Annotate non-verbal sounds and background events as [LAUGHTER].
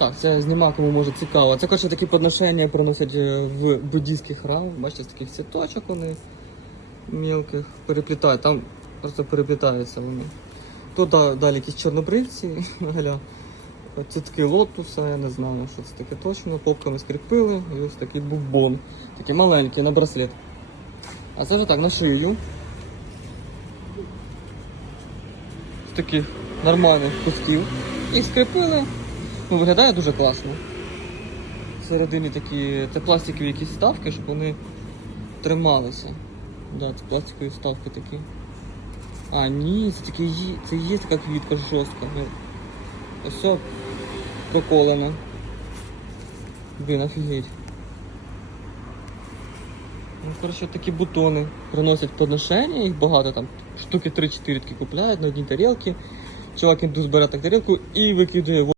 Так, це знімав, кому може цікаво. Це коротше такі подношення приносять е, в буддійський храм. Бачите, з таких цвіточок вони мілких переплітають. Там просто переплітаються вони. Тут да- далі якісь чорнобривці, [LAUGHS] галя. Цитки лотуса, я не знаю, що це таке точно. Попками скріпили і ось такий бубон. Такий маленький на браслет. А це вже так, на шию. З таких нормальних кусків. Їх скріпили. Ну, виглядає дуже класно. Всередині такі. Це пластикові якісь вставки, щоб вони трималися. Да, це пластикові вставки такі. А, ні, це такі є, це є така квітка жорстка. Ось проколено. Блін, офігеть. Ну, коротше, такі бутони приносять подношення, їх багато там, штуки 3-4 такі купляють на одній тарілці. Чувак індус бере так тарілку і викидує в